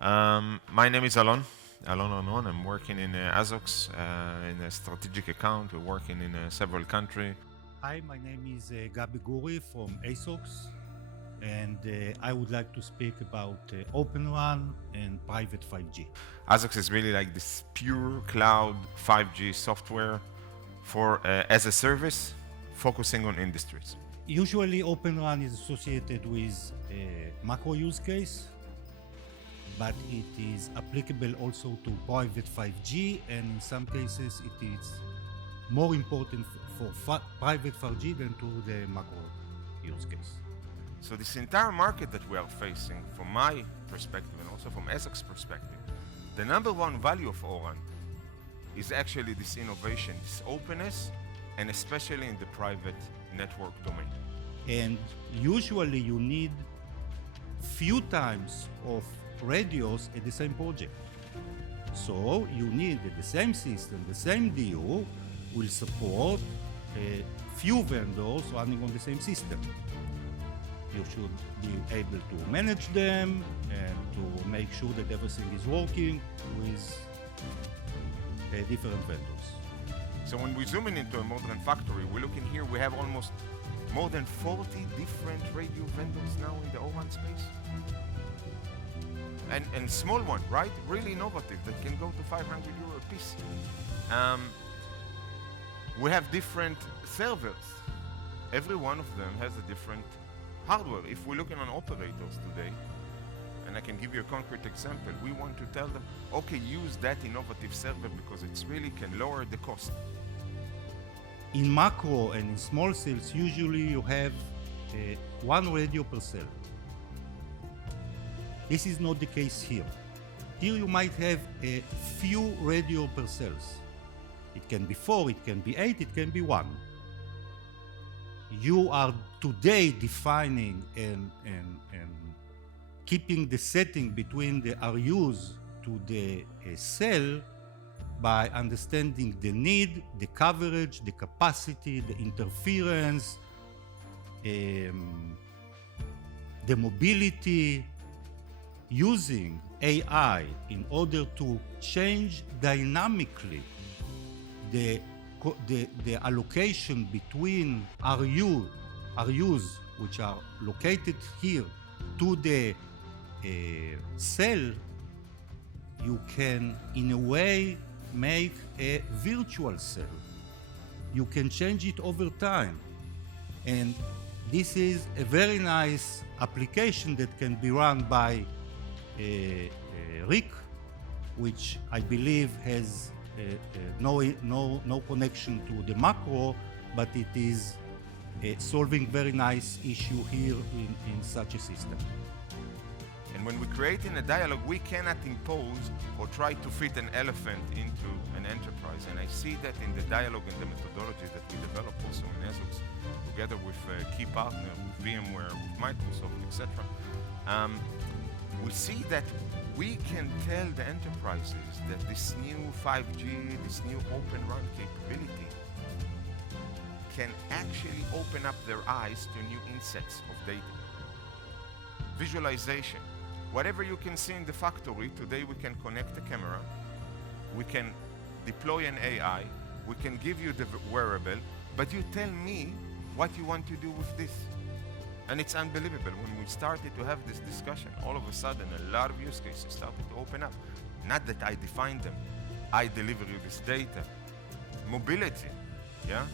My name is Alon Anon. I'm working in ASOCS in a strategic account. We're working in several countries. Hi, my name is Gabi Guri from ASOCS, and I would like to speak about OpenRAN and private 5G. ASOCS is really like this pure cloud 5G software for as a service, focusing on industries. Usually, OpenRAN is associated with a macro use case, but it is applicable also to private 5G, and in some cases, it is more important for private 5G than to the macro use case. So this entire market that we are facing, from my perspective and also from ASOC's perspective, the number one value of ORAN is actually this innovation, this openness, and especially in the private network domain. And usually you need few times of radios at the same project. So you need the same system, the same DU will support a few vendors running on the same system. You should be able to manage them and to make sure that everything is working with different vendors. So when we zoom in into a modern factory, we look in here, we have almost more than 40 different radio vendors now in the ORAN space. And small one, right? Really innovative, that can go to 500 euro a piece. We have different servers. Every one of them has a different hardware. If we're looking on operators today, and I can give you a concrete example, we want to tell them, okay, use that innovative server because it really can lower the cost. In macro and in small cells, usually you have one radio per cell. This is not the case here. Here you might have a few radio per cells. It can be 4, it can be 8, it can be 1. You are today defining and keeping the setting between the RUs to the cell by understanding the need, the coverage, the capacity, the interference, the mobility, using AI in order to change dynamically the allocation between RUs, which are located here, to the cell. You can, in a way, make a virtual cell. You can change it over time. And this is a very nice application that can be run by RIC, which I believe has no connection to the macro, but it is solving very nice issue here in such a system. And when we create in a dialogue, we cannot impose or try to fit an elephant into an enterprise. And I see that in the dialogue and the methodology that we develop also in ASOCS, together with key partners, with VMware, with Microsoft, etc. We see that we can tell the enterprises that this new 5G, this new Open RAN capability can actually open up their eyes to new insets of data. Visualization. Whatever you can see in the factory, today we can connect a camera, we can deploy an AI, we can give you the wearable, but you tell me what you want to do with this. And it's unbelievable. When we started to have this discussion, all of a sudden a lot of use cases started to open up. Not that I defined them, I deliver you this data. Mobility, yeah?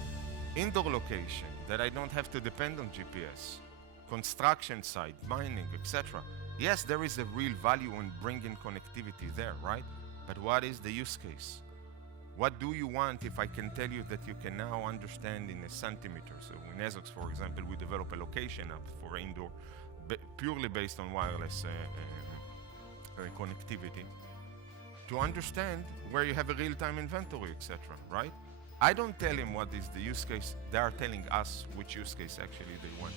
Indoor location, that I don't have to depend on GPS. Construction site, mining, etc. Yes, there is a real value in bringing connectivity there, right? But what is the use case? What do you want if I can tell you that you can now understand in a centimeter? So in ASOCS, for example, we develop a location app for indoor, purely based on wireless connectivity, to understand where you have a real-time inventory, etc., right? I don't tell him what is the use case. They are telling us which use case actually they want.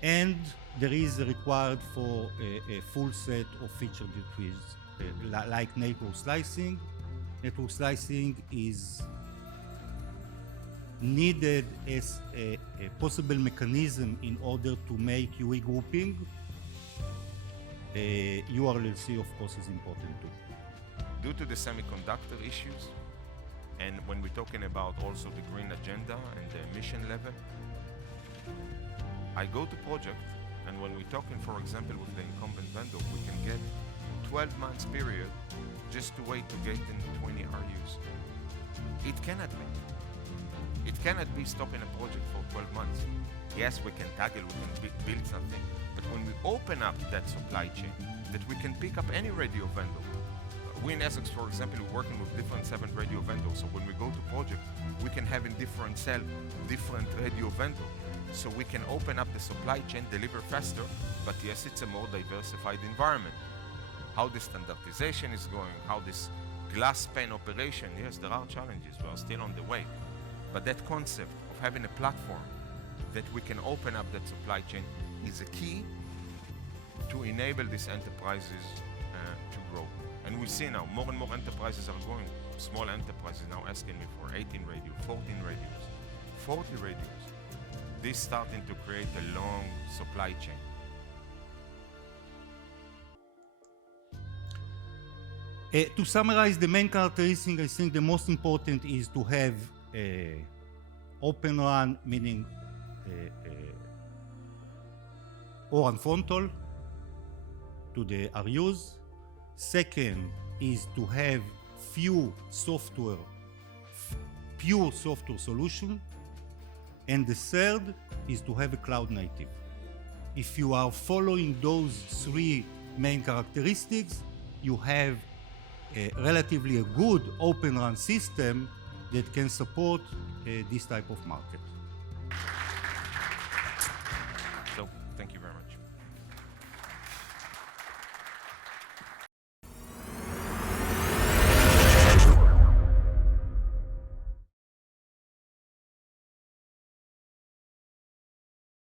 And there is required for a full set of features like network slicing. Network slicing is needed as a possible mechanism in order to make UE grouping URLC, of course, is important too. Due to the semiconductor issues, and when we're talking about also the green agenda and the emission level, I go to project, and when we're talking, for example, with the incumbent vendor, we can get 12 months period just to wait to get in 20 RUs. It cannot be. It cannot be stopping a project for 12 months. Yes, we can tackle, we can build something, but when we open up that supply chain, that we can pick up any radio vendor. We in ASOCS, for example, we're working with different 7 radio vendors, so when we go to project, we can have in different cell, different radio vendor. So we can open up the supply chain, deliver faster, but yes, it's a more diversified environment. How the standardization is going, how this glass pane operation, yes, there are challenges, we are still on the way. But that concept of having a platform that we can open up that supply chain is a key to enable these enterprises to grow. And we see now more and more enterprises are growing. Small enterprises now asking me for 18 radios, 14 radios, 40 radios. This starting to create a long supply chain. To summarize the main characteristic, I think the most important is to have Open RAN, meaning ORAN frontal to the RUs. Second is to have pure software solution. And the third is to have a cloud native. If you are following those 3 main characteristics, you have relatively a good Open RAN system that can support this type of market.